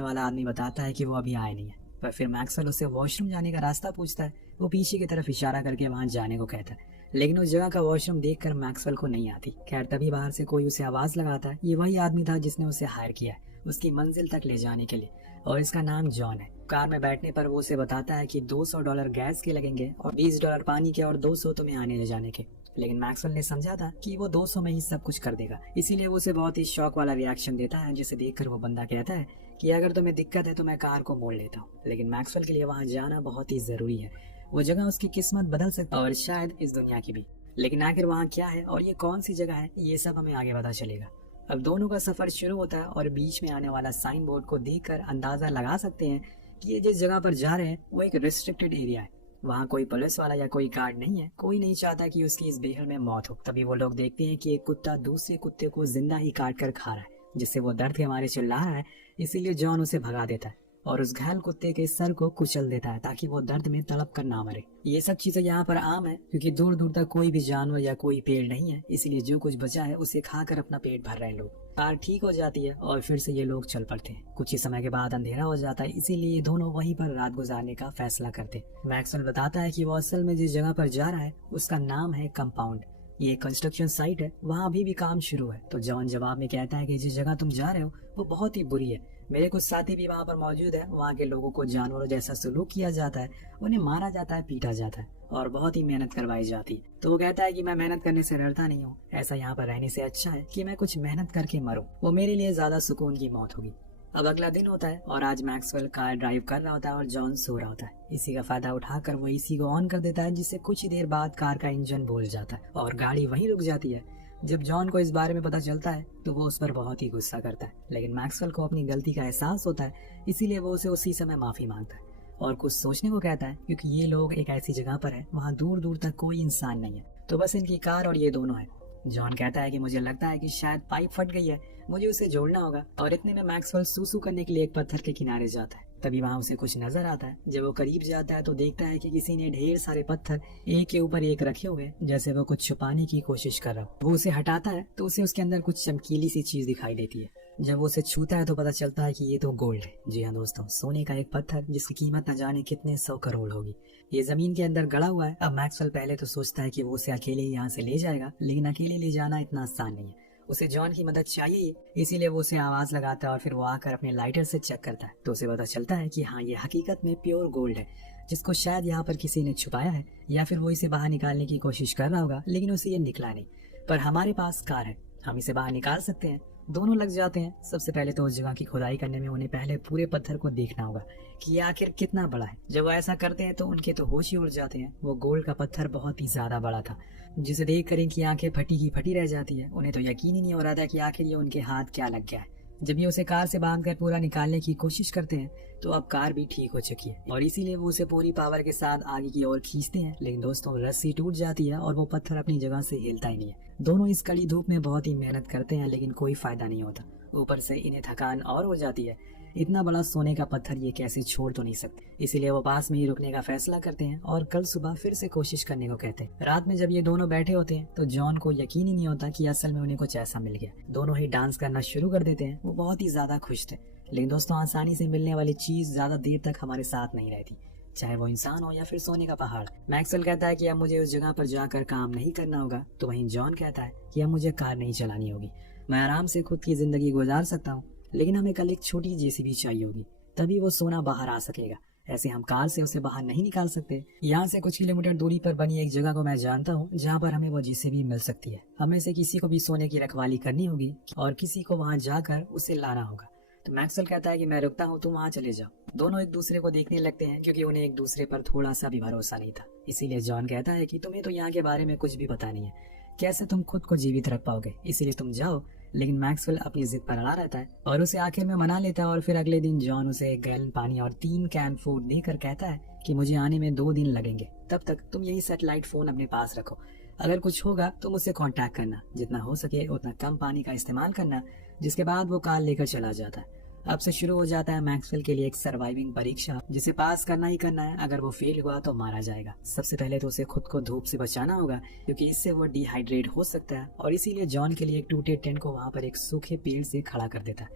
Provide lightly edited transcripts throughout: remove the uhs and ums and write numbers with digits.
सामने वाला आदमी बताता है कि वो अभी आए नहीं है। पर फिर मैक्सवेल उससे वॉशरूम जाने का रास्ता पूछता है। वो पीछे की तरफ इशारा करके वहां जाने को कहता है, लेकिन उस जगह का वॉशरूम देखकर मैक्सवेल को नहीं आती। खैर तभी बाहर से कोई उसे आवाज लगाता है। ये वही आदमी था जिसने उसे हायर किया है उसकी मंजिल तक ले जाने के लिए, और इसका नाम जॉन है। कार में बैठने पर वो उसे बताता है कि $200 गैस के लगेंगे और $20 पानी के और 200 तुम्हें आने ले जाने के। लेकिन मैक्सवेल ने समझा था कि वो 200 में ही सब कुछ कर देगा, इसीलिए वो उसे बहुत ही शौक वाला रिएक्शन देता है, जिसे देखकर वो बंदा कहता है कि अगर तुम्हें दिक्कत है तो मैं कार को मोड़ लेता हूँ। लेकिन मैक्सवेल के लिए वहाँ जाना बहुत ही जरूरी है। वो जगह उसकी किस्मत बदल सकती है और शायद इस दुनिया की भी। लेकिन आखिर वहाँ क्या है और ये कौन सी जगह है, ये सब हमें आगे पता चलेगा। अब दोनों का सफर शुरू होता है और बीच में आने वाला साइन बोर्ड को देखकर अंदाजा लगा सकते हैं कि ये जिस जगह पर जा रहे हैं वो एक रिस्ट्रिक्टेड एरिया है। वहाँ कोई पुलिस वाला या कोई गार्ड नहीं है। कोई नहीं चाहता कि उसकी इस बेहद में मौत हो। तभी वो लोग देखते हैं कि एक कुत्ता दूसरे कुत्ते को जिंदा ही काट कर खा रहा है, जिससे वो दर्द के मारे चिल्ला रहा है। इसीलिए जॉन उसे भगा देता है और उस घायल कुत्ते के सर को कुचल देता है ताकि वो दर्द में तड़प कर ना मरे। ये सब चीजें यहाँ पर आम है क्योंकि दूर दूर तक कोई भी जानवर या कोई पेड़ नहीं है, इसलिए जो कुछ बचा है उसे खाकर अपना पेट भर रहे हैं लोग। कार ठीक हो जाती है और फिर से ये लोग चल पड़ते हैं। कुछ ही समय के बाद अंधेरा हो जाता है, इसीलिए ये दोनों वहीं पर रात गुजारने का फैसला करते। मैक्सवेल बताता है कि वो असल में जिस जगह पर जा रहा है उसका नाम है कंपाउंड। ये कंस्ट्रक्शन साइट है, वहाँ अभी भी काम शुरू है। तो जॉन जवाब में कहता है कि जिस जगह तुम जा रहे हो वो बहुत ही बुरी है। मेरे कुछ साथी भी वहाँ पर मौजूद है। वहाँ के लोगों को जानवरों जैसा सलूक किया जाता है, उन्हें मारा जाता है, पीटा जाता है और बहुत ही मेहनत करवाई जाती है। तो वो कहता है कि मैं मेहनत करने से डरता नहीं हूँ। ऐसा यहाँ पर रहने से अच्छा है कि मैं कुछ मेहनत करके मरूं। वो मेरे लिए ज्यादा सुकून की मौत होगी। अब अगला दिन होता है और आज मैक्सवेल कार ड्राइव कर रहा होता है और जॉन सो रहा होता है। इसी का फायदा उठाकर वो इसी को ऑन कर देता है, जिससे कुछ ही देर बाद कार का इंजन बोल जाता है और गाड़ी वहीं रुक जाती है। जब जॉन को इस बारे में पता चलता है तो वो उस पर बहुत ही गुस्सा करता है, लेकिन मैक्सवेल को अपनी गलती का एहसास होता है, इसीलिए वो उसे उसी समय माफी मांगता है और कुछ सोचने को कहता है, क्योंकि ये लोग एक ऐसी जगह पर है वहाँ दूर दूर तक कोई इंसान नहीं है, तो बस इनकी कार और ये दोनों है। जॉन कहता है कि मुझे लगता है कि शायद पाइप फट गई है, मुझे उसे जोड़ना होगा। और इतने में मैक्सवेल सूसू करने के लिए एक पत्थर के किनारे जाता है। तभी वहाँ उसे कुछ नजर आता है। जब वो करीब जाता है तो देखता है कि किसी ने ढेर सारे पत्थर एक के ऊपर एक रखे हुए, जैसे वो कुछ छुपाने की कोशिश कर रहा हो। वो उसे हटाता है तो उसे उसके अंदर कुछ चमकीली सी चीज दिखाई देती है। जब वो उसे छूता है तो पता चलता है कि ये तो गोल्ड है। जी हाँ दोस्तों, सोने का एक पत्थर जिसकी कीमत न जाने कितने 100 करोड़ होगी। ये जमीन के अंदर गड़ा हुआ है। अब मैक्सवेल पहले तो सोचता है कि वो उसे अकेले ही यहाँ से ले जाएगा, लेकिन अकेले ले जाना इतना आसान नहीं है। उसे जॉन की मदद चाहिए, इसीलिए वो उसे आवाज लगाता है और फिर वो आकर अपने लाइटर से चेक करता है तो उसे पता चलता है कि हाँ, ये हकीकत में प्योर गोल्ड है, जिसको शायद यहाँ पर किसी ने छुपाया है या फिर वो इसे बाहर निकालने की कोशिश कर रहा होगा, लेकिन उसे ये निकला नहीं। पर हमारे पास कार है, हम इसे बाहर निकाल सकते हैं। दोनों लग जाते हैं। सबसे पहले तो उस जगह की खुदाई करने में उन्हें पहले पूरे पत्थर को देखना होगा कि ये आखिर कितना बड़ा है। जब वो ऐसा करते हैं तो उनके तो होश ही उड़ जाते हैं। वो गोल्ड का पत्थर बहुत ही ज्यादा बड़ा था, जिसे देख कर इनकी आंखें फटी की फटी रह जाती है। उन्हें तो यकीन ही नहीं हो रहा था कि आखिर ये उनके हाथ क्या लग गया है। जब ये उसे कार से बांधकर पूरा निकालने की कोशिश करते हैं तो अब कार भी ठीक हो चुकी है और इसीलिए वो उसे पूरी पावर के साथ आगे की ओर खींचते हैं। लेकिन दोस्तों, रस्सी टूट जाती है और वो पत्थर अपनी जगह से हिलता ही नहीं है। दोनों इस कड़ी धूप में बहुत ही मेहनत करते हैं, लेकिन कोई फायदा नहीं होता। ऊपर से इन्हें थकान और हो जाती है। इतना बड़ा सोने का पत्थर ये कैसे छोड़ तो नहीं सकते, इसीलिए वो पास में ही रुकने का फैसला करते हैं और कल सुबह फिर से कोशिश करने को कहते हैं। रात में जब ये दोनों बैठे होते हैं तो जॉन को यकीन ही नहीं होता कि असल में उन्हें कुछ ऐसा मिल गया। दोनों ही डांस करना शुरू कर देते हैं। वो बहुत ही ज्यादा खुश थे। लेकिन दोस्तों, आसानी से मिलने वाली चीज ज्यादा देर तक हमारे साथ नहीं रहती, चाहे वो इंसान हो या फिर सोने का पहाड़। मैक्सवेल कहता है कि अब मुझे उस जगह पर जाकर काम नहीं करना होगा, तो वहीं जॉन कहता है कि अब मुझे कार नहीं चलानी होगी, मैं आराम से खुद की जिंदगी गुजार सकता हूँ, लेकिन हमें कल एक छोटी जेसीबी चाहिए होगी, तभी वो सोना बाहर आ सकेगा। ऐसे हम कार से उसे बाहर नहीं निकाल सकते। यहाँ से कुछ किलोमीटर दूरी पर बनी एक जगह को मैं जानता हूँ जहाँ पर हमें वो जेसीबी मिल सकती है। हमें से किसी को भी सोने की रखवाली करनी होगी और किसी को वहाँ जाकर उसे लाना होगा। तो मैक्सवेल कहता है कि मैं रुकता हूँ, तुम वहाँ चले जाओ। दोनों एक दूसरे को देखने लगते हैं क्योंकि उन्हें एक दूसरे पर थोड़ा सा भी भरोसा नहीं था। इसीलिए जॉन कहता है कि तुम्हें तो यहाँ के बारे में कुछ भी पता नहीं है, कैसे तुम खुद को जीवित रख पाओगे, इसीलिए तुम जाओ। लेकिन मैक्सवेल अपनी जिद पर अड़ा रहता है और उसे आखिर में मना लेता है। और फिर अगले दिन जॉन उसे 1 गैलन पानी और 3 कैन फूड देकर कहता है कि मुझे आने में 2 दिन लगेंगे, तब तक तुम यही सैटेलाइट फोन अपने पास रखो। अगर कुछ होगा तो मुझसे कांटेक्ट करना, जितना हो सके उतना कम पानी का इस्तेमाल करना। जिसके बाद वो कार लेकर चला जाता है। अब से शुरू हो जाता है मैक्सवेल के लिए एक सर्वाइविंग परीक्षा, जिसे पास करना ही करना है। अगर वो फेल हुआ तो मारा जाएगा। सबसे पहले तो उसे खुद को धूप से बचाना होगा, क्योंकि इससे वो डिहाइड्रेट हो सकता है। और इसीलिए जॉन के लिए एक टूटे टेंट को वहाँ पर एक सूखे पेड़ से खड़ा कर देता है।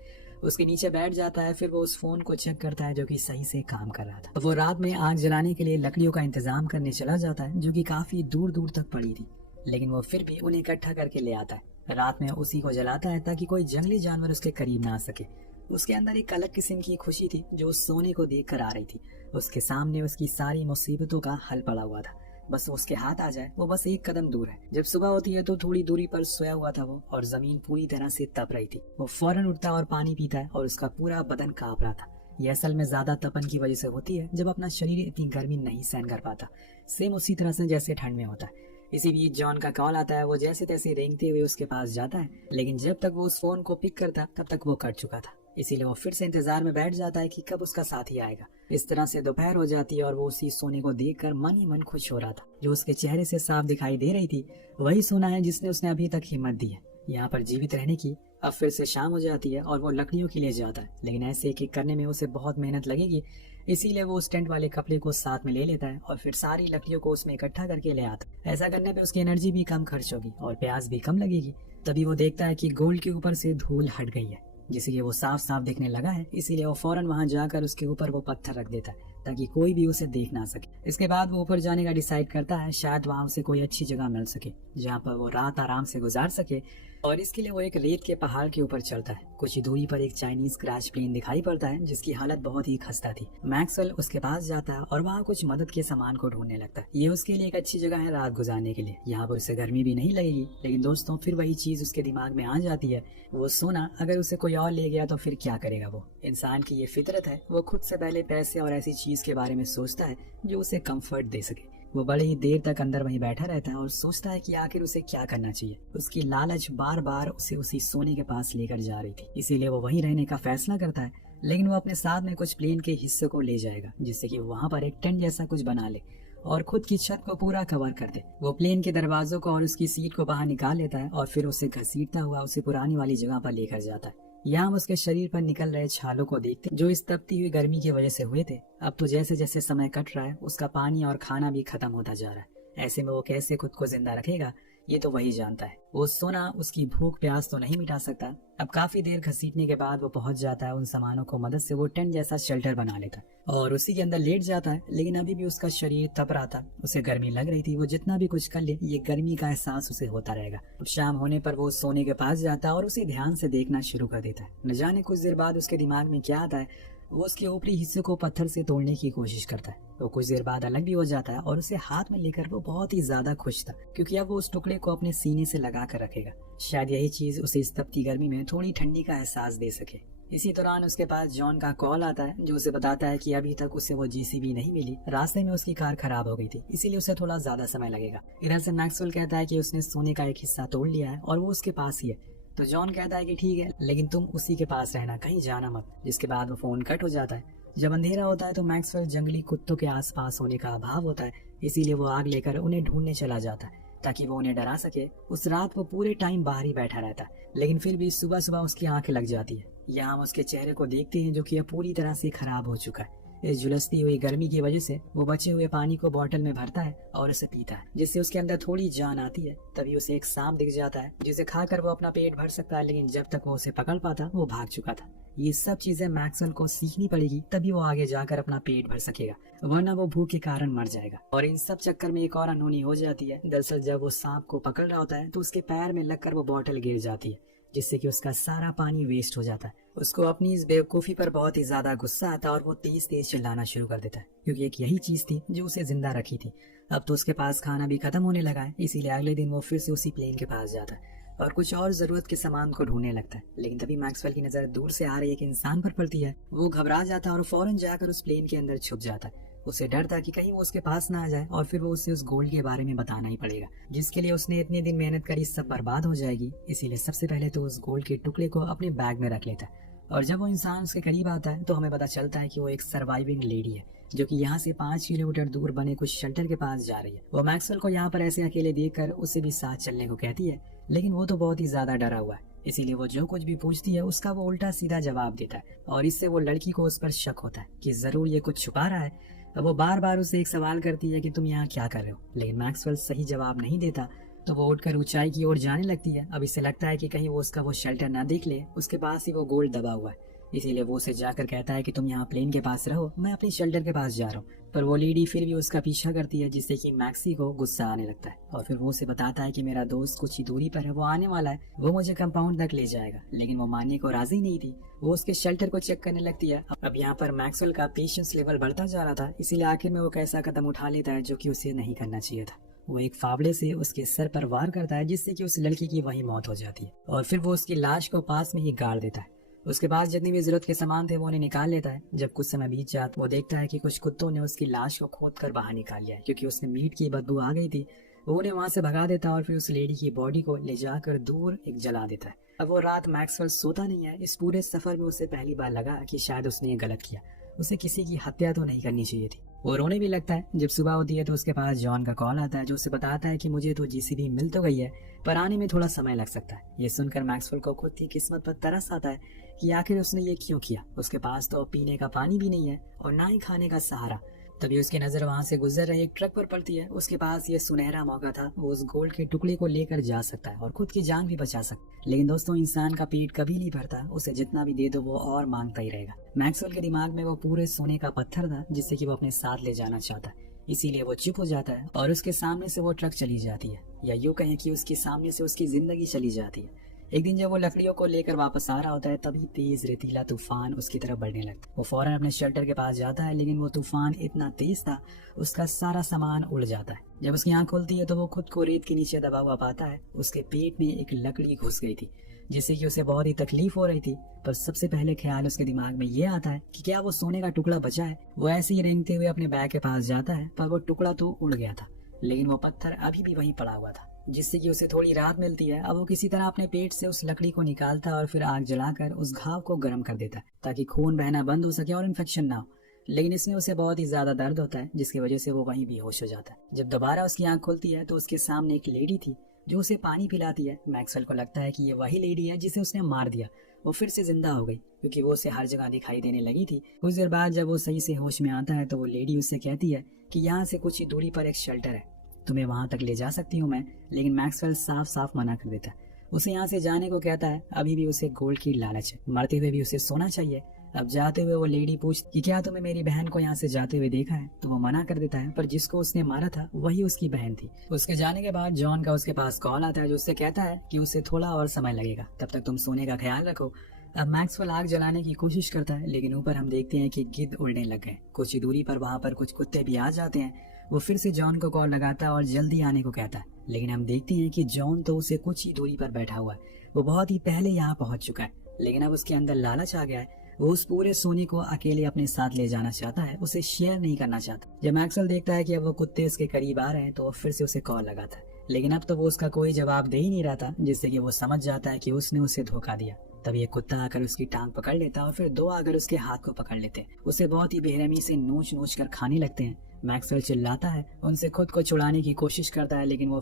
उसके नीचे बैठ जाता है। फिर वो उस फोन को चेक करता है जो कि सही से काम कर रहा था। वो रात में आग जलाने के लिए लकड़ियों का इंतजाम करने चला जाता है जो कि काफी दूर दूर तक पड़ी थी, लेकिन वो फिर भी उन्हें इकट्ठा करके ले आता है। रात में उसी को जलाता है ताकि कोई जंगली जानवर उसके करीब ना आ सके। उसके अंदर एक अलग किस्म की खुशी थी जो उस सोने को देख कर आ रही थी। उसके सामने उसकी सारी मुसीबतों का हल पड़ा हुआ था, बस उसके हाथ आ जाए वो बस एक कदम दूर है। जब सुबह होती है तो थोड़ी दूरी पर सोया हुआ था वो, और जमीन पूरी तरह से तप रही थी। वो फौरन उठता है और पानी पीता है और उसका पूरा बदन कांप रहा था। यह असल में ज्यादा तपन की वजह से होती है जब अपना शरीर इतनी गर्मी नहीं सहन कर पाता, सेम उसी तरह से जैसे ठंड में होता है। इसी बीच जॉन का कॉल आता है। वो जैसे तैसे रेंगते हुए उसके पास जाता है, लेकिन जब तक वो उस फोन को पिक करता तब तक वो कट चुका था। इसीलिए वो फिर से इंतजार में बैठ जाता है कि कब उसका साथी आएगा। इस तरह से दोपहर हो जाती है और वो उसी सोने को देखकर मन ही मन खुश हो रहा था। जो उसके चेहरे से साफ दिखाई दे रही थी वही सोना है जिसने उसने अभी तक हिम्मत दी है यहाँ पर जीवित रहने की। अब फिर से शाम हो जाती है और वो लकड़ियों के लिए जाता है, लेकिन ऐसे एक एक करने में उसे बहुत मेहनत लगेगी। इसीलिए वो उस टेंट वाले कपड़े को साथ में ले लेता है और फिर सारी लकड़ियों को उसमें इकट्ठा करके ले आता है। ऐसा करने पे उसकी एनर्जी भी कम खर्च होगी और प्यास भी कम लगेगी। तभी वो देखता है कि गोल्ड के ऊपर से धूल हट गई है, जिसे कि वो साफ साफ देखने लगा है। इसीलिए वो फौरन वहां जाकर उसके ऊपर वो पत्थर रख देता है ताकि कोई भी उसे देख ना सके। इसके बाद वो ऊपर जाने का डिसाइड करता है, शायद वहां उसे कोई अच्छी जगह मिल सके जहाँ पर वो रात आराम से गुजार सके। और इसके लिए वो एक रेत के पहाड़ के ऊपर चढ़ता है। कुछ ही दूरी पर एक चाइनीज क्रैश प्लेन दिखाई पड़ता है जिसकी हालत बहुत ही खस्ता थी। मैक्सवेल उसके पास जाता है और वहाँ कुछ मदद के सामान को ढूंढने लगता है। ये उसके लिए एक अच्छी जगह है रात गुजारने के लिए, यहाँ पर उसे गर्मी भी नहीं लगेगी। लेकिन दोस्तों फिर वही चीज उसके दिमाग में आ जाती है, वो सोना अगर उसे कोई और ले गया तो फिर क्या करेगा। वो इंसान की ये फितरत है, वो खुद से पहले पैसे और ऐसी चीज के बारे में सोचता है जो उसे कंफर्ट दे सके। वो बड़े ही देर तक अंदर वहीं बैठा रहता है और सोचता है कि आखिर उसे क्या करना चाहिए। उसकी लालच बार बार उसे उसी सोने के पास लेकर जा रही थी, इसीलिए वो वहीं रहने का फैसला करता है। लेकिन वो अपने साथ में कुछ प्लेन के हिस्से को ले जाएगा जिससे कि वहां पर एक टेंट जैसा कुछ बना ले और खुद की छत को पूरा कवर कर दे। वो प्लेन के दरवाजों को और उसकी सीट को बाहर निकाल लेता है और फिर उसे घसीटता हुआ उसे पुरानी वाली जगह पर लेकर जाता है। यहाँ हम उसके शरीर पर निकल रहे छालों को देखते जो इस तपती हुई गर्मी की वजह से हुए थे। अब तो जैसे जैसे समय कट रहा है उसका पानी और खाना भी खत्म होता जा रहा है। ऐसे में वो कैसे खुद को जिंदा रखेगा ये तो वही जानता है। वो सोना उसकी भूख प्यास तो नहीं मिटा सकता। अब काफी देर घसीटने के बाद वो पहुंच जाता है। उन सामानों को मदद से वो टेंट जैसा शेल्टर बना लेता है और उसी के अंदर लेट जाता है। लेकिन अभी भी उसका शरीर तप रहा था, उसे गर्मी लग रही थी। वो जितना भी कुछ कर ले ये गर्मी का एहसास उसे होता रहेगा। अब शाम होने पर वो सोने के पास जाता है और उसे ध्यान से देखना शुरू कर देता है। न जाने कुछ देर बाद उसके दिमाग में क्या आता है, वो उसके ऊपरी हिस्से को पत्थर से तोड़ने की कोशिश करता है। वो कुछ देर बाद अलग भी हो जाता है और उसे हाथ में लेकर वो बहुत ही ज्यादा खुश था क्योंकि अब वो उस टुकड़े को अपने सीने से लगा कर रखेगा। शायद यही चीज उसे इस तपती गर्मी में थोड़ी ठंडी का एहसास दे सके। इसी दौरान उसके पास जॉन का कॉल आता है जो उसे बताता है कि अभी तक उसे वो जीसीबी नहीं मिली। रास्ते में उसकी कार खराब हो गई थी, इसीलिए उसे थोड़ा ज्यादा समय लगेगा। इधर से मैक्सवेल कहता है कि उसने सोने का एक हिस्सा तोड़ लिया है और वो उसके पास ही है। तो जॉन कहता है कि ठीक है, लेकिन तुम उसी के पास रहना, कहीं जाना मत। जिसके बाद वो फोन कट हो जाता है। जब अंधेरा होता है तो मैक्सवेल जंगली कुत्तों के आसपास होने का अभाव होता है, इसीलिए वो आग लेकर उन्हें ढूंढने चला जाता है ताकि वो उन्हें डरा सके। उस रात वो पूरे टाइम बाहर ही बैठा रहता है, लेकिन फिर भी सुबह सुबह उसकी आंखें लग जाती है। यहाँ हम उसके चेहरे को देखते हैं जो कि अब पूरी तरह से खराब हो चुका है। इस झुलसती हुई गर्मी की वजह से वो बचे हुए पानी को बोतल में भरता है और उसे पीता है, जिससे उसके अंदर थोड़ी जान आती है। तभी उसे एक सांप दिख जाता है जिसे खाकर वो अपना पेट भर सकता है, लेकिन जब तक वो उसे पकड़ पाता वो भाग चुका था। ये सब चीजें मैक्सवेल को सीखनी पड़ेगी, तभी वो आगे जाकर अपना पेट भर सकेगा, वरना वो भूख के कारण मर जाएगा। और इन सब चक्कर में एक और अनहोनी हो जाती है। दरअसल जब वो सांप को पकड़ रहा होता है तो उसके पैर में लगकर वो बोतल गिर जाती है, जिससे कि उसका सारा पानी वेस्ट हो जाता है। उसको अपनी इस बेवकूफ़ी पर बहुत ही ज्यादा गुस्सा आता है और वो तेज तेज चिल्लाना शुरू कर देता है, क्योंकि एक यही चीज थी जो उसे जिंदा रखी थी। अब तो उसके पास खाना भी खत्म होने लगा है, इसीलिए अगले दिन वो फिर से उसी प्लेन के पास जाता है और कुछ और जरूरत के सामान को ढूंढने लगता है। लेकिन तभी मैक्सवेल की नजर दूर से आ रही एक इंसान पर पड़ती है। वो घबरा जाता है और फौरन जाकर उस प्लेन के अंदर छुप जाता है। उसे डर था कि कहीं वो उसके पास ना आ जाए और फिर वो उसे उस गोल्ड के बारे में बताना ही पड़ेगा, जिसके लिए उसने इतने दिन मेहनत करी सब बर्बाद हो जाएगी। इसीलिए सबसे पहले तो उस गोल्ड के टुकड़े को अपने बैग में रख लेता है। और जब वो इंसान उसके करीब आता है तो हमें पता चलता है कि वो एक सर्वाइविंग लेडी है जो कि यहाँ से 5 किलोमीटर दूर बने कुछ शेल्टर के पास जा रही है। वो मैक्सवेल को यहाँ पर ऐसे अकेले देखकर उसे भी साथ चलने को कहती है, लेकिन वो तो बहुत ही ज्यादा डरा हुआ है, इसीलिए वो जो कुछ भी पूछती है उसका वो उल्टा सीधा जवाब देता है। और इससे वो लड़की को उस पर शक होता है कि जरूर ये कुछ छुपा रहा है। अब वो बार बार उसे एक सवाल करती है कि तुम यहाँ क्या कर रहे हो, लेकिन मैक्सवेल सही जवाब नहीं देता। तो वो उठकर ऊंचाई की ओर जाने लगती है। अब इसे लगता है कि कहीं वो उसका वो शेल्टर ना देख ले, उसके पास ही वो गोल्ड दबा हुआ है। इसीलिए वो उसे जाकर कहता है कि तुम यहाँ प्लेन के पास रहो, मैं अपनी शेल्टर के पास जा रहा हूँ। पर वो लेडी फिर भी उसका पीछा करती है, जिससे कि मैक्सी को गुस्सा आने लगता है और फिर वो उसे बताता है कि मेरा दोस्त कुछ ही दूरी पर है, वो आने वाला है, वो मुझे कंपाउंड तक ले जाएगा। लेकिन वो मानने को राजी नहीं थी, वो उसके शेल्टर को चेक करने लगती है। अब यहाँ पर मैक्सवेल का पेशेंस लेवल बढ़ता जा रहा था, इसीलिए आखिर में वो एक ऐसा कदम उठा लेता है जो कि उसे नहीं करना चाहिए था। वो एक फावड़े से उसके सर पर वार करता है, जिससे कि उस लड़की की वहीं मौत हो जाती है और फिर वो उसकी लाश को पास में ही गाड़ देता है। उसके पास जितनी भी जरूरत के सामान थे वो उन्हें निकाल लेता है। जब कुछ समय बीत जाता वो देखता है कि कुछ कुत्तों ने उसकी लाश को खोद कर बाहर निकाल लिया है, क्योंकि उसने मीट की बदबू आ गई थी। वो उन्हें वहां से भगा देता है और फिर उस लेडी की बॉडी को ले जाकर दूर एक जला देता है। अब वो रात मैक्सवेल सोता नहीं है। इस पूरे सफर में उसे पहली बार लगा कि शायद उसने ये गलत किया, उसे किसी की हत्या तो नहीं करनी चाहिए थी। वो रोने भी लगता है। जब सुबह होती है तो उसके पास जॉन का कॉल आता है, जो उसे बताता है कि मुझे तो जीसीबी मिल तो गई है, पर आने में थोड़ा समय लग सकता है। ये सुनकर मैक्सवेल को खुद की किस्मत पर तरस आता है कि आखिर उसने ये क्यों किया। उसके पास तो पीने का पानी भी नहीं है और ना ही खाने का सहारा। तभी उसकी नजर वहां से गुजर रहे एक ट्रक पर पड़ती है। उसके पास ये सुनहरा मौका था, वो उस गोल्ड के टुकड़े को लेकर जा सकता है और खुद की जान भी बचा सकता है। लेकिन दोस्तों, इंसान का पेट कभी नहीं भरता, उसे जितना भी दे दो वो और मांगता ही रहेगा। मैक्सवेल के दिमाग में वो पूरे सोने का पत्थर था, जिससे कि वो अपने साथ ले जाना चाहता है। इसीलिए वो चुप हो जाता है और उसके सामने से वो ट्रक चली जाती है, या यूं कहें कि उसके सामने से उसकी जिंदगी चली जाती है। एक दिन जब वो लकड़ियों को लेकर वापस आ रहा होता है, तभी तेज रेतीला तूफान उसकी तरफ बढ़ने लगता है। वो फौरन अपने शेल्टर के पास जाता है, लेकिन वो तूफान इतना तेज था उसका सारा सामान उड़ जाता है। जब उसकी आंख खुलती है तो वो खुद को रेत के नीचे दबा हुआ पाता है। उसके पेट में एक लकड़ी घुस गई थी, जिससे कि उसे बहुत ही तकलीफ हो रही थी। पर सबसे पहले ख्याल उसके दिमाग में ये आता है कि क्या वो सोने का टुकड़ा बचा है। वो ऐसे ही रेंगते हुए अपने बैग के पास जाता है, पर वो टुकड़ा तो उड़ गया था, लेकिन वो पत्थर अभी भी वहीं पड़ा हुआ था, जिससे कि उसे थोड़ी राहत मिलती है। अब वो किसी तरह अपने पेट से उस लकड़ी को निकालता है और फिर आग जलाकर उस घाव को गर्म कर देता है, ताकि खून बहना बंद हो सके और इन्फेक्शन ना हो। लेकिन इसमें उसे बहुत ही ज्यादा दर्द होता है, जिसकी वजह से वो वहीं बेहोश हो जाता है। जब दोबारा उसकी आंख खुलती है तो उसके सामने एक लेडी थी, जो उसे पानी पिलाती है। मैक्सवेल को लगता है कि ये वही लेडी है जिसे उसने मार दिया। वो फिर से जिंदा हो गई, क्योंकि वो उसे हर जगह दिखाई देने लगी थी। कुछ देर बाद जब वो सही से होश में आता है तो वो लेडी उससे कहती है कि यहाँ से कुछ ही दूरी पर एक शेल्टर है, तुम्हें वहां तक ले जा सकती हूँ मैं। लेकिन मैक्सवेल साफ साफ मना कर देता है, उसे यहाँ से जाने को कहता है। अभी भी उसे गोल्ड की लालच है, मरते हुए भी उसे सोना चाहिए। अब जाते हुए वो लेडी पूछती कि क्या तुमने मेरी बहन को यहाँ से जाते हुए देखा है, तो वो मना कर देता है। पर जिसको उसने मारा था वही उसकी बहन थी। उसके जाने के बाद जॉन का उसके पास कॉल आता है, जो उससे कहता है कि उसे थोड़ा और समय लगेगा, तब तक तुम सोने का ख्याल रखो। अब मैक्सवेल आग जलाने की कोशिश करता है, लेकिन ऊपर हम देखते हैं कि गिद्ध उड़ने लग गए। कुछ ही दूरी पर वहां पर कुछ कुत्ते भी आ जाते हैं। वो फिर से जॉन को कॉल लगाता है और जल्दी आने को कहता है, लेकिन हम देखते हैं कि जॉन तो उसे कुछ ही दूरी पर बैठा हुआ है। वो बहुत ही पहले यहाँ पहुंच चुका है, लेकिन अब उसके अंदर लालच आ गया है। वो उस पूरे सोने को अकेले अपने साथ ले जाना चाहता है, उसे शेयर नहीं करना चाहता। जब मैक्सवेल देखता है कि अब वो कुत्ते उसके करीब आ रहे हैं, तो वो फिर से उसे कॉल लगाता है, लेकिन अब तो वो उसका कोई जवाब दे ही नहीं रहा था, जिससे कि वो समझ जाता है कि उसने उसे धोखा दिया। तब एक कुत्ता आकर उसकी टांग पकड़ लेता है और फिर दो आकर उसके हाथ को पकड़ लेते हैं। उसे बहुत ही बेरहमी से नोच नोच कर खाने लगते हैं। मैक्सवेल चिल्लाता है, उनसे खुद को छुड़ाने की कोशिश करता है, लेकिन वो